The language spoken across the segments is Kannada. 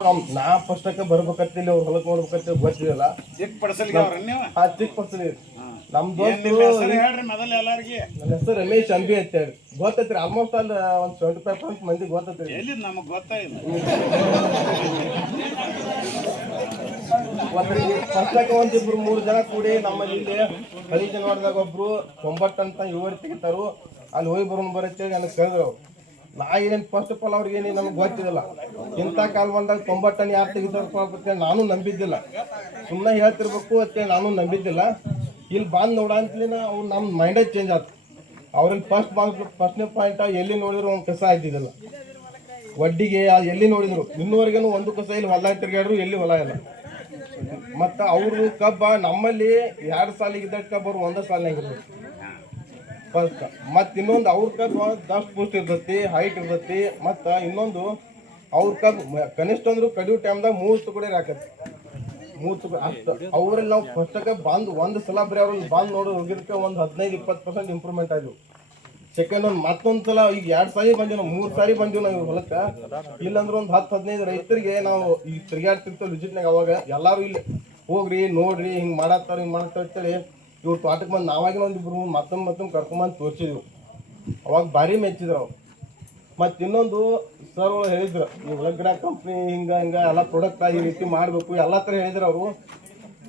ನಾ ಫಸ್ಟಕ್ಕೆ ಬರ್ಬೇಕಂತೇಳಿ ಅವ್ರ ಹೊಲಕ್ ನೋಡ್ಬೇಕಂತ ಗೊತ್ತಿರಲ್ಲ. ಚಿಕ್ಕ ಪಡಿಸಲ್ಗೆ ಅವ್ರ ನೀವು ಚಿಕ್ಕ ಪರ್ಸನ್ ನಮ್ ದೋಸ್ತು ಹೇಳ್ರಿ ಮೊದಲ ಎಲ್ಲಾರ್ಗಿ. ನನ್ನ ಹೆಸರು ರಮೇಶ್ ಅಂಬಿ ಅಂತ ಹೇಳಿ ಗೊತ್ತೈತ್ರಿ. ಆಲ್ಮೋಸ್ಟ್ ಅಲ್ಲಿ ಒಂದ್ 75% ಮಂದಿ ಗೊತ್ತೈತ್ರಿ. ಎಲ್ಲಿ ನಮಗ್ ಗೊತ್ತಾಯಿಲ್ಲ. ಫಸ್ಟಕ್ಕೆ ಒಂದಿಬ್ರು 3 ಜನ ಕೂಡಿ ನಮ್ಮಲ್ಲಿ ಇಲ್ಲಿ ಹಳಿ ಜನವಾರದಾಗ ಒಬ್ರು 90 ಅಂತ ಇಳುವರಿ ತೆಗಿತಾರು, ಅಲ್ಲಿ ಹೋಗಿ ಬರೋಣ ನನಗೆ ಕೇಳಿದ್ರು. ನಾ ಏನ್ ಫಸ್ಟ್ ಆಫ್ ಆಲ್ ಅವ್ರಿಗೆ ಏನೇ ನಮ್ಗೆ ಗೊತ್ತಿರಲ್ಲ. ಇಂಥ ಕಾಲ ಬಂದಾಗ 90 ಟನ್ ಯಾರು ತೆಗಿತಾರ ನಾನು ನಂಬಿದ್ದಿಲ್ಲ. ಸುಮ್ಮನೆ ಹೇಳ್ತಿರ್ಬೇಕು ಅಂತೇಳಿ ನಾನು ನಂಬಿದ್ದಿಲ್ಲ. ಇಲ್ಲಿ ಬಂದು ನೋಡ ಅಂತಲೇ ಅವ್ರು ನಮ್ಮ ಮೈಂಡೇ ಚೇಂಜ್ ಆಯ್ತು. ಅವ್ರಲ್ಲಿ ಫಸ್ಟ್ನೇ ಪಾಯಿಂಟ್ ಎಲ್ಲಿ ನೋಡಿದ್ರು ಒಂದು ಕಸ ಆಯ್ತಿದ್ದಿಲ್ಲ. ವಡ್ಡಿಗೆ ಎಲ್ಲಿ ನೋಡಿದ್ರು ಇನ್ನೂವರೆಗೂ ಒಂದು ಕಸ ಇಲ್ಲಿ ಹೊಲ ತಿರ್ಗಾಡ್ರು, ಎಲ್ಲಿ ಹೊಲ ಇಲ್ಲ. ಮತ್ತು ಅವರು ಕಬ್ಬ ನಮ್ಮಲ್ಲಿ 2 ಸಾಲಿಗಿದ್ದ ಕಬ್ಬ ಅವ್ರು 1 ಸಾಲಿನಾಗಿರ್ಬೇಕು ಫಸ್ಟ್. ಮತ್ತು ಇನ್ನೊಂದು ಅವ್ರ ಕಬ್ಬು ದಸ್ಟ್ ಪುಸ್ಟ್ ಇರ್ತೈತಿ, ಹೈಟ್ ಇರ್ತೈತಿ. ಮತ್ತು ಇನ್ನೊಂದು ಅವ್ರ ಕಬ್ಬು ಕನಿಷ್ಠ ಅಂದ್ರು ಕಡಿಯೋ ಟೈಮ್ದಾಗ 3 ತುಕಡಿ ಹಾಕತ್ತೆ. 3 ತುಕಡಿ ಅಷ್ಟು ಅವ್ರಲ್ಲಿ ನಾವು ಫಸ್ಟಾಗ ಬಂದು 1 ಸಲ ಬರೀ ಅವ್ರಲ್ಲಿ ಬಂದು ನೋಡಿ ಹೋಗಿದ್ದಕ್ಕೆ ಒಂದು 15-20% ಇಂಪ್ರೂವ್ಮೆಂಟ್ ಆಯ್ತು. ಸೆಕೆಂಡ್ ಒಂದು ಮತ್ತೊಂದು ಸಲ ಈಗ 2 ಸಾರಿ ಬಂದೀವಿ ನಾವು, 3 ಸಾರಿ ಬಂದೀವಿ ನಾವು ಇವ್ರ ಹೊಲಕ್ಕೆ. ಇಲ್ಲಾಂದ್ರೆ ಒಂದು 10-15 ರೈತರಿಗೆ ನಾವು ಈಗ ತಿರ್ಗಾಡ್ತಿರ್ತೀವಿ ವಿಸಿಟ್ನಾಗ. ಅವಾಗ ಎಲ್ಲರೂ ಇಲ್ಲಿ ಹೋಗ್ರಿ ನೋಡ್ರಿ ಹಿಂಗೆ ಮಾಡತ್ತಾರ ಹಿಂಗೆ ಮಾಡತ್ತಾರ ಅಂತೇಳಿ ಇವ್ರು ತೋಟಕ್ಕೆ ಬಂದು ನಾವಾಗಿನ ಒಂದಿಬ್ರು ಮತ್ತೊಮ್ಮೆ ಕರ್ಕೊಂಬಂದು ತೋರಿಸಿದ್ವು. ಅವಾಗ ಭಾರಿ ಮೆಚ್ಚಿದ್ರು ಅವ್ರು. ಮತ್ತು ಇನ್ನೊಂದು ಸರ್ ಅವರು ಹೇಳಿದ್ರು, ಈ ಒಳಗಡೆ ಕಂಪ್ನಿ ಹಿಂಗೆ ಎಲ್ಲ ಪ್ರಾಡಕ್ಟ್ ಈ ರೀತಿ ಮಾಡಬೇಕು ಎಲ್ಲ ಥರ ಹೇಳಿದ್ರು ಅವರು.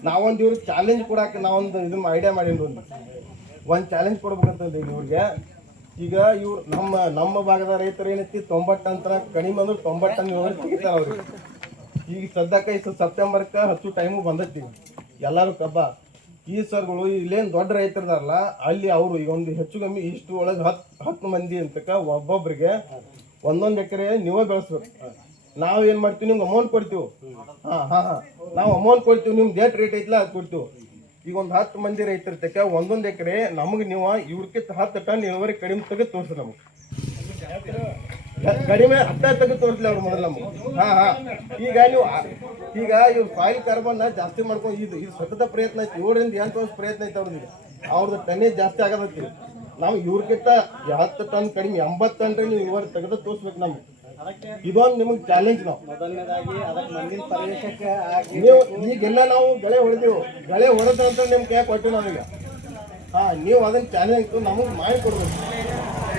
ನಾವೊಂದು ಇವ್ರಿಗೆ ಚಾಲೆಂಜ್ ಕೊಡೋಕೆ ನಾವೊಂದು ಇದನ್ನ ಐಡಿಯಾ ಮಾಡೀನಿ. ಒಂದು ಚಾಲೆಂಜ್ ಕೊಡ್ಬೇಕಂತಂದು ಇವ್ರಿಗೆ. ಈಗ ಇವ್ರು ನಮ್ಮ ಭಾಗದ ರೈತರು ಏನೈತಿ 90 ಟನ್ ತನಕ ಕಡಿಮೆ ಅಂದ್ರೆ 90 ಟನ್ ಇಳುವರಿ ತೆಗಿತಾರೆ ಅವ್ರಿಗೆ. ಈಗ ಸದ್ಯಕ್ಕೆ ಈ ಸೆಪ್ಟೆಂಬರ್ಗೆ ಹಚ್ಚು ಟೈಮು ಬಂದೈತಿ ಎಲ್ಲರೂ ಕಬ್ಬ. ಈ ಸರ್ಗಳು ಇಲ್ಲೇನು ದೊಡ್ಡ ರೈತರದಾರಲ್ಲ ಅಲ್ಲಿ ಅವರು ಈಗ ಒಂದು ಹೆಚ್ಚು ಕಮ್ಮಿ ಇಷ್ಟು ಒಳಗೆ 10 ಮಂದಿ ಅಂತಕ ಒಬ್ಬೊಬ್ಬರಿಗೆ 1 ಎಕರೆ ನೀವೇ ಬೆಳೆಸ್ಬೇಕು. ನಾವು ಏನು ಮಾಡ್ತೀವಿ, ನಿಮ್ಗೆ ಅಮೌಂಟ್ ಕೊಡ್ತೀವಿ. ನಾವು ಅಮೌಂಟ್ ಕೊಡ್ತೀವಿ, ನಿಮ್ದು ರೇಟ್ ಐತಿಲ್ಲ ಅದು ಕೊಡ್ತೀವಿ. ಈಗ ಒಂದು 10 ಮಂದಿ ರೈತರ್ತಕ್ಕ 1 ಎಕರೆ ನಮಗೆ ನೀವು ಇವ್ರಕ್ಕಿಂತ 10 ಟನ್ ಇಳುವರಿ ಕಡಿಮೆ ತೆಗೆದು ತೋರಿಸಿ ನಮಗೆ. ಕಡಿಮೆ 10 ತೆಗೆದು ತೋರಿಸ್ಲಿ ಅವ್ರು ಮೊದಲು ನಮಗೆ. ಈಗ ಇವ್ರು ಸಾಯಿಲ್ ಕಾರ್ಬನ್ ಜಾಸ್ತಿ ಮಾಡ್ಕೊಂಡು ಇದು ಸತತ ಪ್ರಯತ್ನ ಐತಿ. 7-8 ವರ್ಷ ಪ್ರಯತ್ನ ಐತೆ ಅವ್ರದ್ದು ಟನ್ನೇಜ್ ಜಾಸ್ತಿ ಆಗೋದೈತಿ. ನಾವು ಇವ್ರಿಗಿಂತ 10 ಟನ್ ಕಡಿಮೆ 80 ಟನ್ ನೀವು ಇಳುವರಿ ತೆಗೆದು ತೋರಿಸ್ಬೇಕು ನಮ್ಗೆ. ಇದೊಂದು ನಿಮಗೆ ಚಾಲೆಂಜ್. ನಾವು ನೀವು ಈಗೆಲ್ಲ ನಾವು ಗಳೆ ಹೊಡೆದೆವು, ಗಳೆ ಹೊಡೆದಂತ ನಿಮ್ಗೆ ಕೈ ಕೊಟ್ಟು ನಾವೀಗ. ನೀವು ಅದನ್ನ ಚಾಲೆಂಜ್ ಇತ್ತು ನಮಗೆ ಮಾಡಿ ಕೊಡ್ಬೇಕು.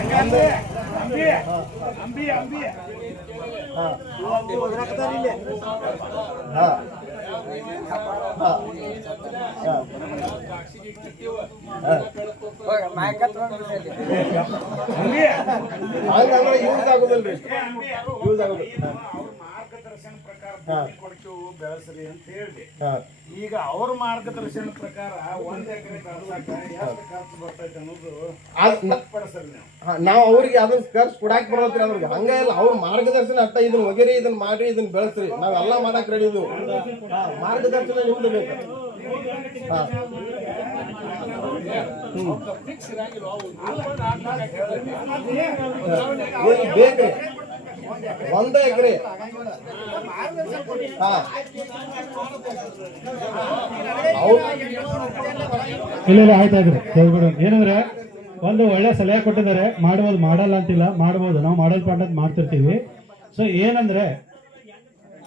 ಹಂಗಂದ್ರೆ ಯೂಸ್ ಆಗೋದಿಲ್ರಿ, ಯೂಸ್ ಆಗೋದಿಲ್ಲ. ಮಾರ್ಗದರ್ಶನ ಪ್ರಕಾರ ಬೆಳೆಸ್ರಿ ಅಂತ ಹೇಳಿ. ಈಗ ಅವ್ರ ಮಾರ್ಗದರ್ಶನ ಪ್ರಕಾರ 1 ಎಕರೆ ಎಷ್ಟು ಖರ್ಚು ಬರ್ತೈತೆ ಅನ್ನೋದು ಪಡಿಸ್ರಿ ನಾವು ಅವ್ರಿಗೆ ಅದನ್ನ ಖರ್ಚು ಕೊಡಾಕ್ ಬರತ್ರಿ ಅವ್ರಿಗೆ. ಹಂಗ ಇಲ್ಲ, ಅವ್ರ ಮಾರ್ಗದರ್ಶನ ಅಟ್ಟ ಇದನ್ನ ಒಗೆರಿ ಇದನ್ನ ಮಾಡ್ರಿ ಇದನ್ನ ಬೆಳೆಸ್ರಿ ನಾವೆಲ್ಲ ಮಾಡಕ್ ರೆಡಿ ಇದ್ವು. ಮಾರ್ಗದರ್ಶನ ನಿಮ್ದು ಬೇಕು. ಬೇಕ್ರಿ 1 ಎಕರೆ. ಇಲ್ಲ ಆಯ್ತಾಗ್ರಿ ಕೇಳ್ಬಿಡೋಣ. ಏನಂದ್ರೆ ಒಂದು ಒಳ್ಳೆ ಸಲಹೆ ಕೊಟ್ಟಿದ್ದಾರೆ. ಮಾಡ್ಬೋದು, ಮಾಡಲ್ಲ ಅಂತಿಲ್ಲ, ಮಾಡ್ಬೋದು. ನಾವು ಮಾಡಲ್ ಪಾಠ ಮಾಡ್ತಿರ್ತೀವಿ. ಸೊ ಏನಂದ್ರೆ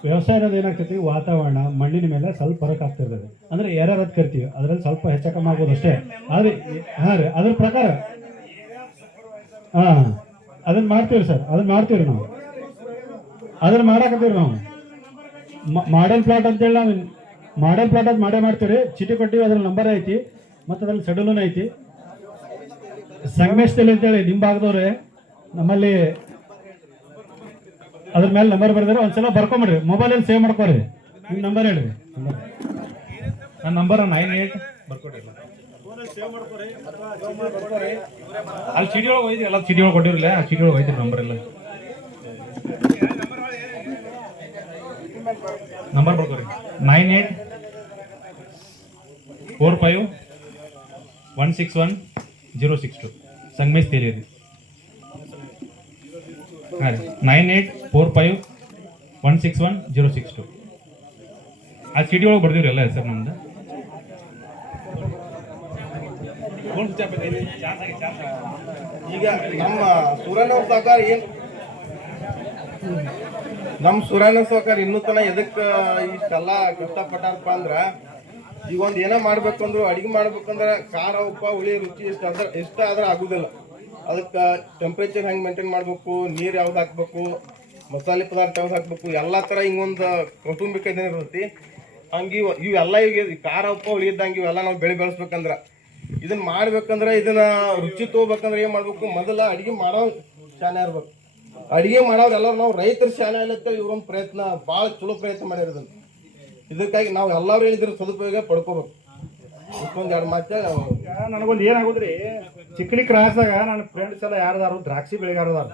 ವ್ಯವಸಾಯ ಅನ್ನೋದು ಏನಾಗ್ತೈತಿ, ವಾತಾವರಣ ಮಣ್ಣಿನ ಮೇಲೆ ಸ್ವಲ್ಪ ಫರಕ್ ಆಗ್ತಿರ್ತದೆ. ಅಂದ್ರೆ ಎರರ್ ಅದ್ ಕರಿತೀವಿ, ಅದ್ರಲ್ಲಿ ಸ್ವಲ್ಪ ಹೆಚ್ಚು ಕಮ್ಮಿ ಆಗ್ಬೋದು ಅಷ್ಟೇ. ಆದ್ರೆ ರೀ ಅದ್ರ ಪ್ರಕಾರ ಅದನ್ನ ಮಾಡ್ತೀವಿ ಸರ್, ಅದನ್ನ ಮಾಡ್ತೀವಿ ನಾವು, ಅದನ್ನ ಮಾಡಾಕತ್ತೀವಿ ನಾವು. ಮಾಡೆಲ್ ಪ್ಲಾಟ್ ಅಂತೇಳಿ ನಾವು ಮಾಡೆಲ್ ಪ್ಲಾಟ್ ಅದು ಮಾಡ್ತೀವಿ. ಚೀಟಿ ಕೊಟ್ಟಿವಿ, ಅದ್ರಲ್ಲಿ ನಂಬರ್ ಐತಿ ಮತ್ತು ಅದ್ರಲ್ಲಿ ಶೆಡ್ಯೂಲೂ ಐತಿ. ಸಂಗಮೇಶದಲ್ಲಿ ಅಂತೇಳಿ ನಿಮ್ಮ ಭಾಗದವ್ರೆ ನಮ್ಮಲ್ಲಿ ಅದ್ರ ಮೇಲೆ ನಂಬರ್ ಬರೆದ್ರೆ ಒಂದ್ಸಲ ಬರ್ಕೊಂಬಿಡ್ರಿ, ಮೊಬೈಲಲ್ಲಿ ಸೇವ್ ಮಾಡ್ಕೊರಿ. ನಿಮ್ಮ ನಂಬರ್ ಹೇಳ್ರಿ. ನನ್ನ ನಂಬರ್ 98 ಬರ್ಕೊಡ್ರಿ. ಅಲ್ಲಿ ಚೀಟಿ ಒಳಗೆ ಹೋಯ್ತು, ಎಲ್ಲ ಚೀಟಿ ಒಳಗೆ ಕೊಟ್ಟಿರಲಿಲ್ಲ, ಆ ಚೀಟಿ ಒಳಗೆ ಹೋಯ್ತು ನಂಬರ್ ಎಲ್ಲ. ನಂಬರ್ ಬರ್ಕೊರಿ 9845161062 ಸಂಗಮೇಶ್ ತೇಲಿರಿ. ಹಾಂ ರೀ 9845161062 ಆ ಚೀಟಿ ಒಳಗೆ ಬರ್ದಿವ್ರಿ ಎಲ್ಲ ಸರ್ ನಮ್ದು. ಈಗ ನಮ್ಮ ಸೂರ್ಯನವ್ರ ಸಾಕಾರ ಏನು ನಮ್ಮ ಸುರಾನ ಸಾವ್ಕಾರ ಇನ್ನೂ ತನ ಎದಕ್ಕ ಇಷ್ಟೆಲ್ಲ ಕಷ್ಟಪಟ್ಟಾರಪ್ಪ ಅಂದ್ರ ಈಗ ಒಂದ್ ಏನೋ ಮಾಡ್ಬೇಕಂದ್ರು ಅಡಿಗೆ ಮಾಡ್ಬೇಕಂದ್ರ ಖಾರ ಉಪ್ಪ ಹುಳಿ ರುಚಿ ಇಷ್ಟ ಆದ್ರೆ ಆಗುದಿಲ್ಲ. ಅದಕ್ಕ ಟೆಂಪ್ರೇಚರ್ ಹೆಂಗ್ ಮೇಂಟೈನ್ ಮಾಡ್ಬೇಕು, ನೀರ್ ಯಾವ್ದು ಹಾಕ್ಬೇಕು, ಮಸಾಲೆ ಪದಾರ್ಥ ಯಾವ್ದು ಹಾಕ್ಬೇಕು, ಎಲ್ಲಾ ತರ ಹಿಂಗೊಂದು ಕೌಟುಂಬಿಕ ಇದನ್ನ ಇರ್ತೈತಿ. ಹಂಗ ಇವೆಲ್ಲ ಈಗ ಖಾರ ಉಪ್ಪ ಹುಳಿ ಇದ್ದಂಗೆ ಇವೆಲ್ಲ ನಾವು ಬೆಳೆಸ್ಬೇಕಂದ್ರ ಇದನ್ನ ಮಾಡ್ಬೇಕಂದ್ರ ಇದನ್ನ ರುಚಿ ತಗೋಬೇಕಂದ್ರ ಏನ್ ಮಾಡ್ಬೇಕು, ಮೊದಲ ಅಡಿಗೆ ಮಾಡೋ ಶಾನೆ ಇರ್ಬೇಕು. ಅಡಿಗೆ ಮಾಡೋರು ಎಲ್ಲರೂ ನಾವು ರೈತರ ಶಾನೆ ಇಲ್ಲತ್ತ ಇವ್ರೊಂದು ಪ್ರಯತ್ನ ಭಾಳ ಚಲೋ ಪ್ರಯತ್ನ ಮಾಡಿರೋದನ್ನ. ಇದಕ್ಕಾಗಿ ನಾವು ಎಲ್ಲರೂ ಹೇಳಿದ್ರ ಸದುಪಯೋಗ ಪಡ್ಕೋಬೇಕು. ಇಷ್ಟೊಂದು ಎರಡು ಮಾತು ನನಗೊಂದು ಏನಾಗುದ್ರಿ, ಚಿಕ್ಕಲಿ ಕ್ರಾಸಾಗ ನನ್ನ ಫ್ರೆಂಡ್ಸ್ ಎಲ್ಲ ಯಾರದಾರು ದ್ರಾಕ್ಷಿ ಬೆಳೆಗಾರದಾರ.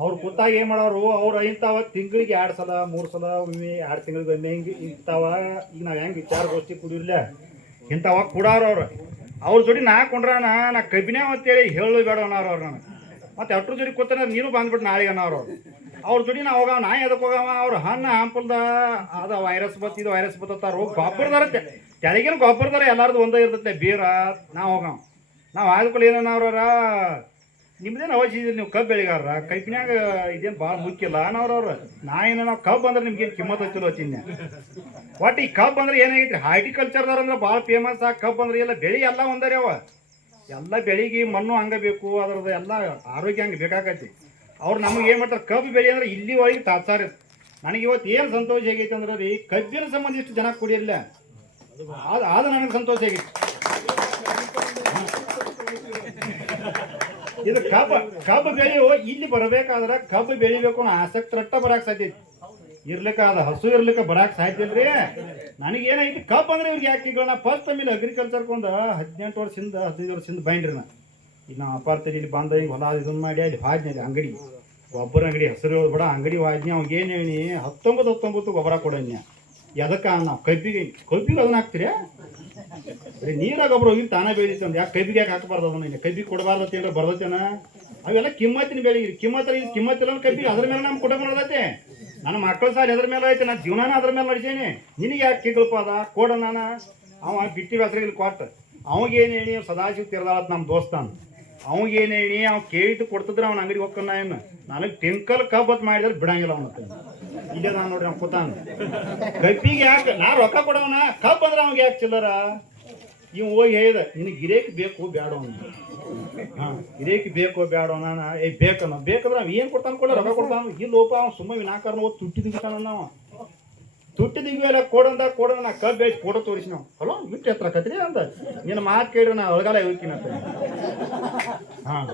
ಅವ್ರು ಕೂತಾಗ ಏನು ಮಾಡೋರು, ಅವ್ರು ಇಂಥವ ತಿಂಗಳಿಗೆ 2 ಸಲ 3 ಸಲ ಒಮ್ಮೆ 2 ತಿಂಗಳಿಗೆ ಒಮ್ಮೆ ಹಿಂಗೆ ಇಂಥವ ಈಗ ನಾವು ಹೆಂಗೆ ವಿಚಾರಗೋಷ್ಠಿ ಕುಡಿರ್ಲೆ ಇಂಥವ ಕುಡಾರು ಅವ್ರ ಜೋಡಿ ನಾ ಕೊಂಡ್ರಾನ ನಾ ಕಬ್ಬಿನೇ ಅಂತೇಳಿ ಹೇಳು ಬೇಡ ಅನ್ನೋರು ಅವ್ರು. ನಾನು ಮತ್ತು ಅಟ್ರ ಜೋಡಿ ಕೂತಾನೆ ನೀನು ಬಂದ್ಬಿಟ್ಟು ನಾಳೆಗೆ ಅನ್ನೋರು ಅವ್ರ ಜೋಡಿ ನಾ ಹೋಗವ, ನಾ ಎದಕ್ಕೆ ಹೋಗವ, ಅವ್ರು ಹಣ್ಣು ಹಂಪಲ್ದ ಅದ ವೈರಸ್ ಬತ್ತು ಇದು ವೈರಸ್ ಬತ್ತಾರು ಗೊಬ್ಬರದಾರ ತೆಳಗಿನ ಗೊಬ್ಬರದಾರ ಎಲ್ಲಾರ್ದು ಒಂದೇ ಇರ್ತೈತೆ ಬೀರ. ನಾವು ಹೋಗವ ನಾವು ಆದ್ಕೊಳ್ಳಿ ಏನನ್ನವ್ರ ನಿಮ್ದೇನು ಅವಶ್ಯ ಇದೆ, ನೀವು ಕಬ್ಬು ಬೆಳಿಗಾರ ಕೈಪಿನ್ಯಾಗ ಇದೇನು ಭಾಳ ಮುಖ್ಯ ಇಲ್ಲ ಅನ್ನೋರವ್ರು. ನಾವು ಕಬ್ಬು ಅಂದ್ರೆ ನಿಮ್ಗೇನು ಕಿಮ್ಮತ್ ಹಚ್ಚಿಲ್ಲ ಚಿನ್ನ. ಒಟ್ಟು ಈ ಕಬ್ಬು ಅಂದ್ರೆ ಏನಾಗೈತಿ, ಹಾರ್ಟಿಕಲ್ಚರ್ದವ್ರು ಅಂದ್ರೆ ಭಾಳ ಫೇಮಸ್. ಆ ಕಬ್ಬು ಅಂದ್ರೆ ಎಲ್ಲ ಬೆಳೆ ಎಲ್ಲ ಒಂದರಿ ಅವ ಎಲ್ಲ ಬೆಳಿಗ್ಗೆ ಮಣ್ಣು ಹಂಗೆ ಬೇಕು, ಅದ್ರದ್ದು ಎಲ್ಲ ಆರೋಗ್ಯ ಹಂಗೆ ಬೇಕಾಗೈತಿ. ಅವ್ರು ನಮಗೆ ಏನು ಮಾಡ್ತಾರೆ, ಕಬ್ಬು ಬೆಳೆ ಅಂದ್ರೆ ಇಲ್ಲಿ ಒಳಗೆ ತಾತ್ಸಾರ. ನನಗೆ ಇವತ್ತು ಏನು ಸಂತೋಷ ಆಗೈತೆ ಅಂದ್ರೆ ರೀ, ಕಬ್ಬಿನ ಸಂಬಂಧ ಇಷ್ಟು ಜನ ಕುಡಿಯಲ್ಲ ಅದು ನನಗೆ ಸಂತೋಷ ಆಗೈತಿ. ಇದು ಕಬ್ಬು ಬೆಳೆಯು ಇಲ್ಲಿ ಬರಬೇಕಾದ್ರೆ ಕಬ್ಬು ಬೆಳಿಬೇಕು ಅನ್ನೋ ಆಸಕ್ತಿ ರಟ್ಟ ಬರಕ್ಕೆ ಸಾಧ್ಯ ಐತಿ. ಇರ್ಲಿಕ್ಕೆ ಹಸು ಇರ್ಲಿಕ್ಕೆ ಬರಕ್ಕೆ ಸಾಧ್ಯ ಇಲ್ರಿ. ನನಗೇನೈತಿ, ಕಬ್ಬು ಅಂದ್ರೆ ಇವ್ರಿಗೆ ಯಾಕೆ ಈಗ ನಾ ಫಸ್ಟ್ ಟೈಮ್ ಇಲ್ಲಿ ಅಗ್ರಿಕಲ್ಚರ್ಗೊಂದು 18 ವರ್ಷದಿಂದ 15 ವರ್ಷದಿಂದ ಬೈಂಡ್ರಿ. ಈಗ ನಾವು ಅಪಾರ್ಥ ಇಲ್ಲಿ ಬಂದ ಈಗ ಹೊಲ ಇದನ್ನು ಮಾಡಿ ಅಲ್ಲಿ ಹಾಜ್ನಿ ಅಂಗಡಿ ಗೊಬ್ಬರ ಅಂಗಡಿ ಹೆಸರು ಬೇಡ ಅಂಗಡಿ ವಾಜ್ನಿ ಅವ್ಗೆ ಏನು ಹೇಳಿ 19 ಗೊಬ್ಬರ ಕೊಡನ್ಯ. ಎದಕ್ಕೆ ನಾವು ಕಬ್ಬಿಗೆ ಅದನ್ನ ಹಾಕ್ತೀರಿ, ಬರೀ ನೀರಾಗ ಗೊಬ್ಬರ ಹೋಗಿ ತಾನೇ ಬೆಳೀತಿ ಅಂದ್ ಯಾಕೆ ಕಬ್ಬಿಗೆ ಯಾಕೆ ಹಾಕಬಾರ್ದು ಅದನ್ನ, ಕಬ್ಬಿಗೆ ಕೊಡಬಾರ್ದತಿ ಅಂದ್ರೆ ಬರ್ತೇನ. ಅವೆಲ್ಲ ಕಿಮ್ಮತ್ತಿನ ಬೆಳೆಗಿರಿ, ಕಿಮ್ಮತ್ತಿಲ್ಲ ಕಬ್ಬಿಗೆ ಅದ್ರ ಮೇಲೆ ನಮ್ಗೆ ಕೊಡ ಮಾಡೋದೈತೆ. ನನ್ನ ಮಕ್ಕಳ ಸಾಲ ಅದ್ರ ಮೇಲೆ ಐತೆ, ನಾನು ಜೀವನಾನ ಅದ್ರ ಮೇಲೆ ನಡೆಸೇನಿ. ನಿನಗೆ ಯಾಕೆ ಕಿಗಲ್ಪ ಅದ ಕೊಡ ನಾನು ಅವ ಬಿಟ್ಟಿ ಹೆಸರಿಗೆ ಕೊಟ್ಟು ಅವಾಗೇನು ಹೇಳಿ ಸದಾಶಿವ ತಿರ್ದಾಳತ್ ನಮ್ಮ ದೋಸ್ತಾನ ಅವಾಗೇನು ಹೇಳಿ ಅವ್ ಕೇಳಿಟ್ಟು ಕೊಡ್ತಿದ್ರೆ ಅವ್ನ ಅಂಗಡಿಗೆ ಹೋಗ್ಕನ ಏನು ನನಗೆ ಟಿಂಕಲ್ ಕಬ್ಬತ್ ಮಾಡಿದ್ರೆ ಬಿಡಂಗಿಲ್ಲ ಅವನ ಇಲ್ಲೇ ನಾನು ನೋಡ್ರಿ ಅವ್ನು ಕೂತಾನ. ಕಬ್ಬಿಗೆ ಯಾಕೆ ನಾ ರೊಕ್ಕ ಕೊಡವನ, ಕಬ್ಬು ಅಂದ್ರೆ ಅವ್ಗೆ ಯಾಕೆ ಚಿಲ್ಲರ. ಇವ್ ಹೋಗಿ ಹೇಳಿದ ನಿನಗೆ ಗಿರೇಕಿ ಬೇಕು ಬೇಡ ಗಿರೇಕಿ ಬೇಕು ಬೇಡ ನಾನು ಬೇಕನ್ನ ಬೇಕಂದ್ರೆ ಅವ್ ಏನು ಕೊಡ್ತಾನ ಕೊಡ ರೊಕ್ಕ ಕೊಡ್ತಾನ. ಈ ಲೋಪ ಅವ್ನು ಸುಮ್ಮನೆ ವಿನಾಕಾರಣ ಹೋಗಿ ತುಟ್ಟಿ ದಿಗ್ತಾನ ನಾವು ತುಟ್ಟಿ ದಿಗ್ವೆಲ್ಲ ಕೊಡಂದ ನಾ ಕಬ್ಬು ಬೇಸ್ ಫೋಟೋ ತೋರಿಸಿ ನಾವು ಹಲೋ ಇಟ್ಟು ಎತ್ತರ ಕತ್ರಿ ಅಂದ ನಿನ್ನ ಮಾತು ಕೇಳಿದ್ರೆ ನಾ ಒಳಗಾಲ ಹೋಗ್ತೀನಂತ. ಹಾಂ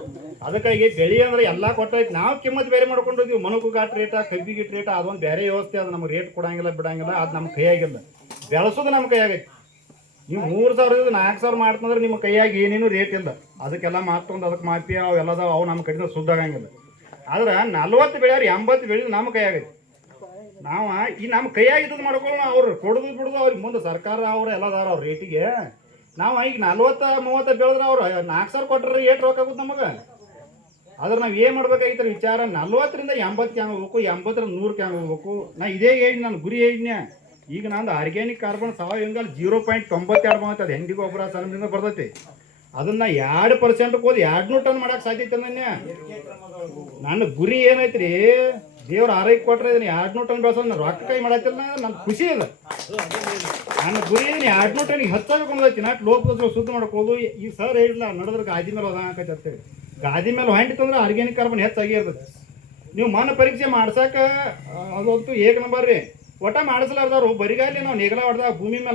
ಅದಕ್ಕಾಗಿ ಬೆಳೆ ಅಂದ್ರೆ ಎಲ್ಲ ಕೊಟ್ಟೈತಿ. ನಾವು ಕಿಮ್ಮತ್ ಬೇರೆ ಮಾಡ್ಕೊಂಡಿದ್ದೀವಿ, ಮನಕು ಗಾಟ್ ರೇಟ ಕಬ್ಬಿಗೆ ರೇಟ ಅದೊಂದು ಬೇರೆ ವ್ಯವಸ್ಥೆ. ಅದು ನಮ್ಗೆ ರೇಟ್ ಕೊಡಂಗಿಲ್ಲ ಬಿಡಂಗಿಲ್ಲ, ಅದು ನಮ್ಮ ಕೈಯಾಗಿಲ್ಲ. ಬೆಳೆಸೋದು ನಮ್ಮ ಕೈಯಾಗೈತಿ. ನೀವು 3000 4000 ಮಾಡ್ತಂದ್ರೆ ನಿಮ್ಮ ಕೈಯಾಗಿ ಏನೇನು ರೇಟ್ ಇಲ್ಲ. ಅದಕ್ಕೆಲ್ಲ ಮಾತೊಂದು ಅದಕ್ಕೆ ಮಾಪಿ ಅವೆಲ್ಲದ ಅವು ನಮ್ಮ ಕಡೆಯಿಂದ ಶುದ್ಧ ಆಗಂಗಿಲ್ಲ. ಆದ್ರೆ 40 ಬೆಳೆಯವ್ರು 80 ಬೆಳೆದು ನಮ್ಮ ಕೈಯಾಗೈತಿ. ನಾವು ಈ ನಮ್ಮ ಕೈಯಾಗಿದ್ದು ಮಾಡ್ಕೊಳ್ಳೋಣ. ಅವ್ರು ಕೊಡೋದು ಬಿಡೋದು ಅವ್ರಿಗೆ ಮುಂದೆ ಸರ್ಕಾರ ಅವ್ರು ಎಲ್ಲದಾರ ಅವ್ರ ರೇಟಿಗೆ. ನಾವು ಈಗ 40-30 ಬೆಳೆದ್ರೆ ಅವ್ರು 4000 ಕೊಟ್ಟರೆ ಏಟ್ ರೊಕ್ಕ ಆಗುತ್ತೆ ನಮಗೆ. ಆದ್ರೆ ನಾವು ಏನು ಮಾಡ್ಬೇಕಾಗಿತ್ತು ವಿಚಾರ, 40ರಿಂದ 80ಕ್ಕೆ ಹಂಗೆ ಹೋಗ್ಬೇಕು, 80ರಿಂದ 100ಕ್ಕೆ ಹಂಗೆ ಹೋಗ್ಬೇಕು. ನಾ ಇದೇ ಹೇಳಿ ನಾನು ಗುರಿ ಹೇಳಿದ್ನೆ. ಈಗ ನಂದು ಆರ್ಗ್ಯಾನಿಕ್ ಕಾರ್ಬನ್ ಸಾವಯವ ಇಂಗಾಲ 0.92 ಬಂದೈತೆ. ಹೆಂಡಿ ಗೊಬ್ಬರ ಸಣ್ಣದಿಂದ ಬರ್ತೈತಿ. ಅದನ್ನ 2% ಹೋದ್ 200 ಟನ್ ಮಾಡಕ್ಕೆ ಸಾಧ್ಯತೆ ನನ್ನ. ನನ್ನ ಗುರಿ ಏನೈತ್ರಿ, ದೇವ್ರ ಆರೈಕೆ ಕೊಟ್ಟರೆ ಇದನ್ನ 200 ಟನ್ ಬೆಳೆಸೋದು. ನಾನು ರೊಕ್ಕ ಕೈ ಮಾಡತ್ತಿಲ್ಲ, ನನ್ನ ಖುಷಿ ಇದೆ. ನನ್ನ ಗುರಿ 200 ಟನ್ಗೆ ಹೆಚ್ಚಾಗಬೇಕು ಅನ್ನೋದೈತಿ. ನಾಟ್ ಲೋಕ ಶುದ್ಧ ಮಾಡ್ಕೋದು. ಈಗ ಸರ್ ಹೇಳಿಲ್ಲ ನಡೆದ್ರೆ ಗಾದಿ ಮೇಲೆ ಹೋದಾಕೈತೆ ಅಂತೇಳಿ. ಗಾದಿ ಮೇಲೆ ಹೊಂಟಿತ್ತಂದ್ರೆ ಆರ್ಗ್ಯಾನಿಕ್ ಕಾರ್ಬನ್ ಹೆಚ್ಚಾಗಿ ಇರ್ತದೆ. ನೀವು ಮಣ್ಣು ಪರೀಕ್ಷೆ ಮಾಡ್ಸಕ್ಕೆ ಅದಂತೂ 1 ನಂಬರ್ ರೀ. ಒಟ್ಟ ಮಾಡಿಸ್ಲಾರ್ದವ್ರು ಬರಿಗಾಲಿ ನಾವು ನೇಗಲ ಹೊಡೆದಾಗ ಭೂಮಿ ಮೇಲೆ